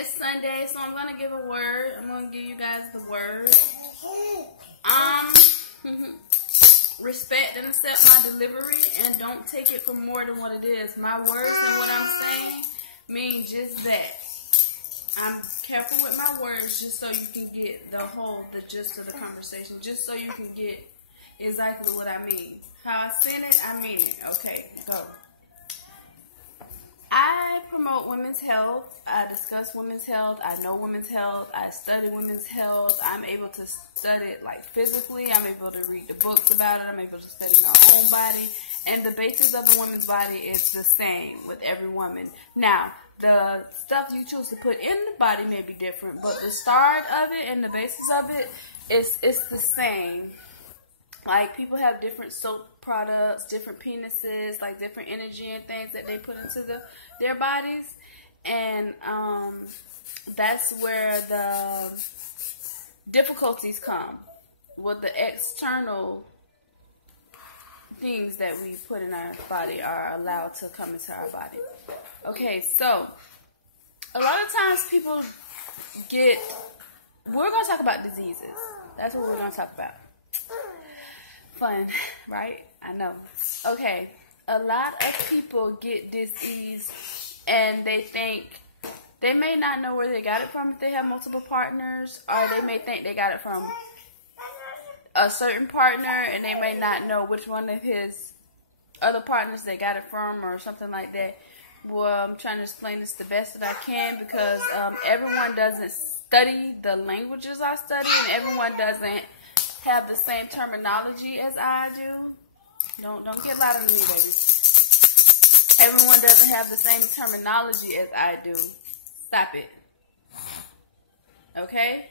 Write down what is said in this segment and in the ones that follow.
It's Sunday, so I'm gonna give a word. I'm gonna give you guys the word. Respect and accept my delivery, and don't take it for more than what it is. My words and what I'm saying mean just that. I'm careful with my words, just so you can get the gist of the conversation, just so you can get exactly what I mean. How I send it, I mean it. Okay, go. I promote women's health. I discuss women's health. I know women's health. I study women's health. I'm able to study it like physically. I'm able to read the books about it. I'm able to study my own body. And the basis of the woman's body is the same with every woman. Now, the stuff you choose to put in the body may be different, but the start of it and the basis of it it's the same. Like, people have different soap products, different penises, like different energy and things that they put into their bodies. And that's where the difficulties come with the external things that we put in our body are allowed to come into our body. Okay, so a lot of times people we're going to talk about diseases. That's what we're going to talk about. Fun, right? I know. Okay, a lot of people get disease and they think, they may not know where they got it from if they have multiple partners, or they may think they got it from a certain partner and they may not know which one of his other partners they got it from or something like that. Well, I'm trying to explain this the best that I can, because everyone doesn't study the languages I study, and everyone doesn't have the same terminology as I do. Don't get loud on me, baby. Everyone doesn't have the same terminology as I do. Stop it. Okay?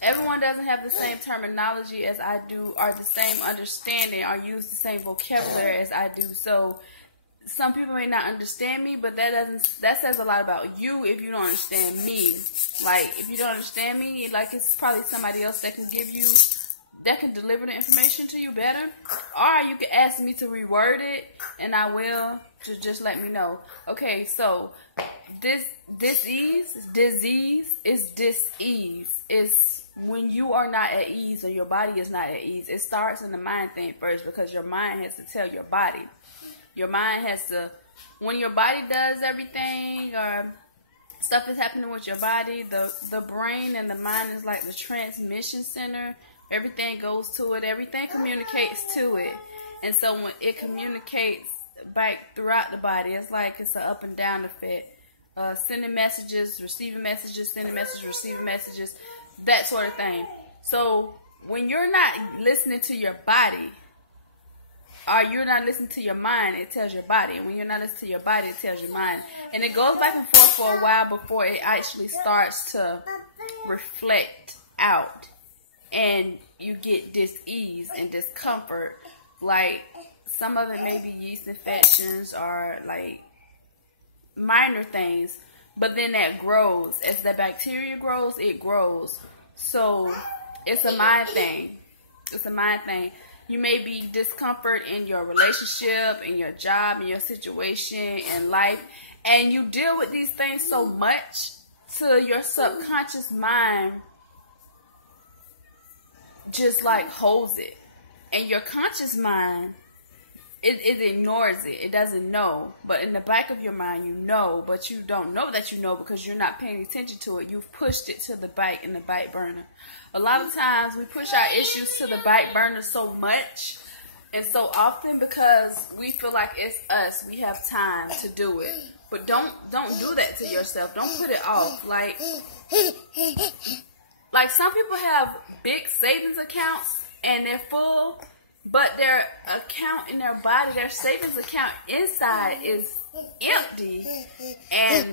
Everyone doesn't have the same terminology as I do, or the same understanding, or use the same vocabulary as I do. So some people may not understand me, but that says a lot about you if you don't understand me. Like, if you don't understand me, like, it's probably somebody else that can deliver the information to you better. Or you can ask me to reword it, and I will. Just let me know. Okay, so disease is dis-ease. It's when you are not at ease or your body is not at ease. It starts in the mind thing first, because your mind has to tell your body. Your mind has to, when your body does everything, or stuff is happening with your body, the brain and the mind is like the transmission center. Everything goes to it. Everything communicates to it. And so when it communicates back throughout the body, it's like it's an up and down effect. Sending messages, receiving messages, sending messages, receiving messages, that sort of thing. So when you're not listening to your body, or you're not listening to your mind, it tells your body. And when you're not listening to your body, it tells your mind. And it goes back and forth for a while before it actually starts to reflect out. And you get dis-ease and discomfort. Like, some of it may be yeast infections or like minor things. But then that grows. As the bacteria grows, it grows. So it's a mind thing. It's a mind thing. You may be discomfort in your relationship, in your job, in your situation, in life. And you deal with these things so much to your subconscious mind just like holds it. And your conscious mind, it ignores it. It doesn't know. But in the back of your mind, you know. But you don't know that you know, because you're not paying attention to it. You've pushed it to the back in the back burner. A lot of times we push our issues to the back burner so much and so often, because we feel like it's us. We have time to do it. But don't do that to yourself. Don't put it off. Like some people have big savings accounts and they're full, but their account in their body, their savings account inside is empty, and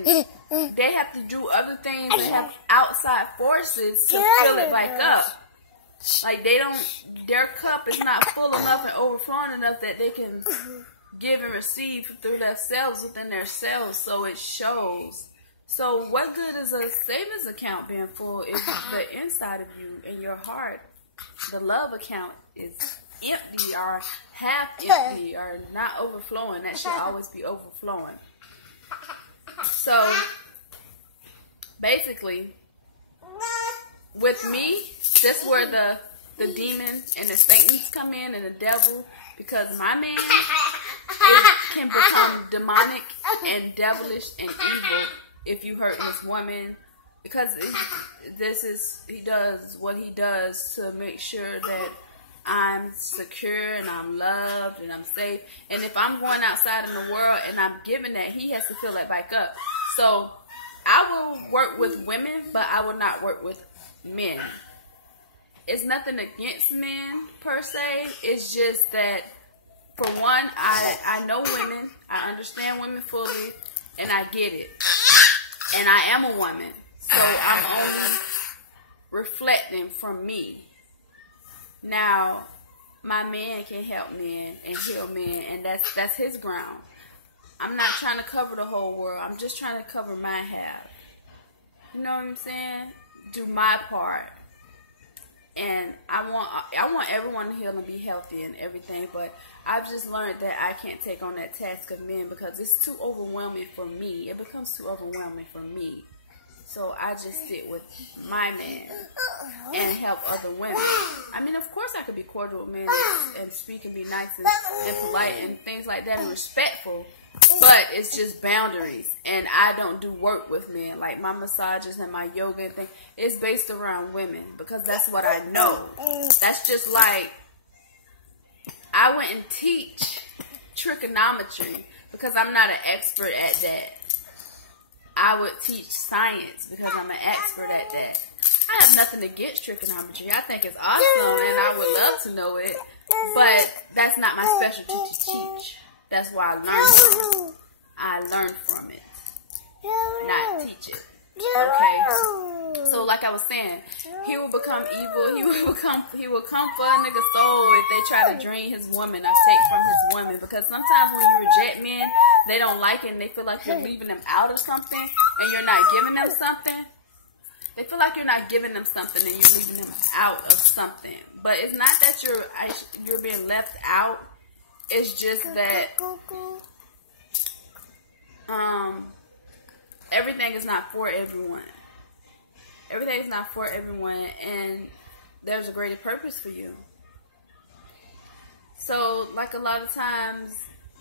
they have to do other things and have outside forces to fill it back up. Like, their cup is not full enough and overflowing enough that they can give and receive through themselves within their cells, so it shows. So what good is a savings account being full if the inside of you and your heart, the love account, is empty or half empty or not overflowing? That should always be overflowing. So basically, with me, that's where the demons and the Satans come in and the devil, because my man can become demonic and devilish and evil if you hurt this woman, because he does what he does to make sure that I'm secure and I'm loved and I'm safe. And if I'm going outside in the world and I'm giving that, he has to fill that back up. So I will work with women, but I will not work with men. It's nothing against men per se. It's just that, for one, I know women. I understand women fully, and I get it. And I am a woman, so I'm only reflecting from me. Now, my man can help men and heal men, and that's his ground. I'm not trying to cover the whole world. I'm just trying to cover my half. You know what I'm saying? Do my part. And I want everyone to heal and be healthy and everything, but I've just learned that I can't take on that task of men because it's too overwhelming for me. It becomes too overwhelming for me. So I just sit with my man and help other women. I mean, of course I could be cordial with men and speak and be nice and polite and things like that and respectful, but it's just boundaries. And I don't do work with men. Like my massages and my yoga and things, it's based around women because that's what I know. That's just like, I wouldn't teach trigonometry because I'm not an expert at that. I would teach science because I'm an expert at that. I have nothing against trigonometry. I think it's awesome and I would love to know it. But that's not my specialty to teach. That's why I learned from it. I learned from it, not teach it. Okay. So like I was saying, he will become evil. He will come for a nigga's soul if they try to drain his woman or take from his woman. Because sometimes when you reject men, they don't like it and they feel like you're leaving them out of something and you're not giving them something. They feel like you're not giving them something and you're leaving them out of something. But it's not that you're being left out. It's just that everything is not for everyone. Everything is not for everyone, and there's a greater purpose for you. So, like a lot of times,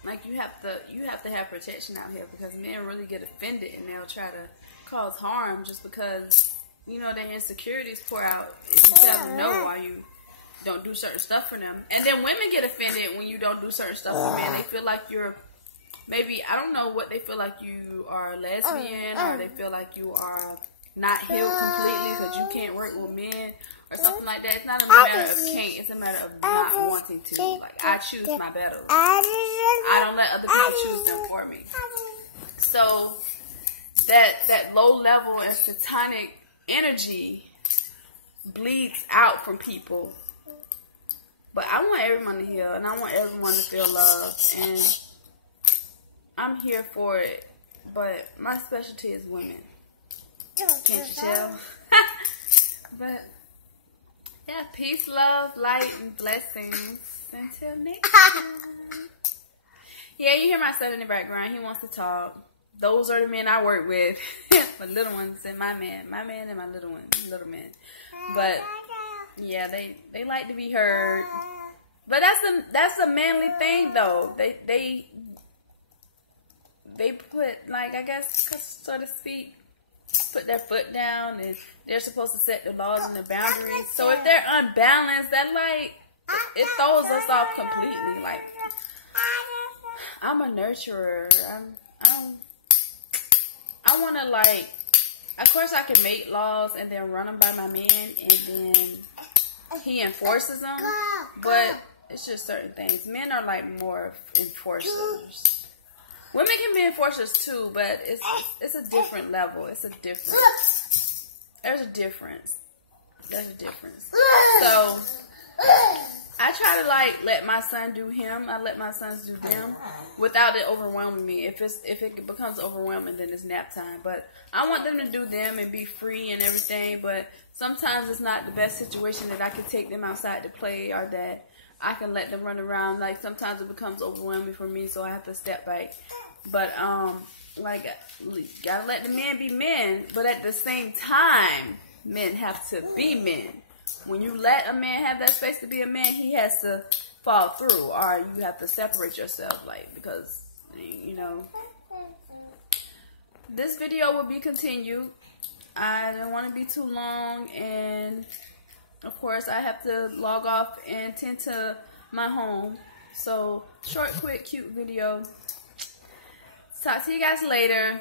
like you have to have protection out here because men really get offended and they'll try to cause harm just because, you know, their insecurities pour out. If you tell them no while you don't do certain stuff for them. And then women get offended when you don't do certain stuff for men. They feel like you're, maybe, I don't know what they feel like, you are lesbian, or they feel like you are not healed completely because you can't work with men or something like that. It's not a matter of can't, it's a matter of not wanting to. Like, I choose my battles. I don't let other people choose them for me. So that low level and satanic energy bleeds out from people. But I want everyone to heal, and I want everyone to feel loved, and I'm here for it. But my specialty is women. Can't you tell? But yeah, peace, love, light, and blessings. Until next time. Yeah, you hear my son in the background. He wants to talk. Those are the men I work with. My little ones and my man and my little man. But yeah, they like to be heard. But that's a manly thing though. They put, like, I guess, so to speak, put their foot down, and they're supposed to set the laws and the boundaries. So if they're unbalanced, that, like, it throws us off completely. Like, I'm a nurturer. I want to, like, of course I can make laws and then run them by my man, and then he enforces them. But it's just certain things. Men are, like, more enforcers. Women can be enforcers too, but it's a different level. It's a difference. There's a difference. So I try to, like, let my son do him. I let my sons do them without it overwhelming me. If it becomes overwhelming, then it's nap time. But I want them to do them and be free and everything. But sometimes it's not the best situation that I can take them outside to play, or that I can let them run around. Like, sometimes it becomes overwhelming for me, so I have to step back But like, gotta let the men be men, but at the same time, men have to be men. When you let a man have that space to be a man, he has to fall through, or you have to separate yourself, like, because, you know. This video will be continued. I don't want to be too long, and of course I have to log off and tend to my home. So, short, quick, cute video. Talk to you guys later.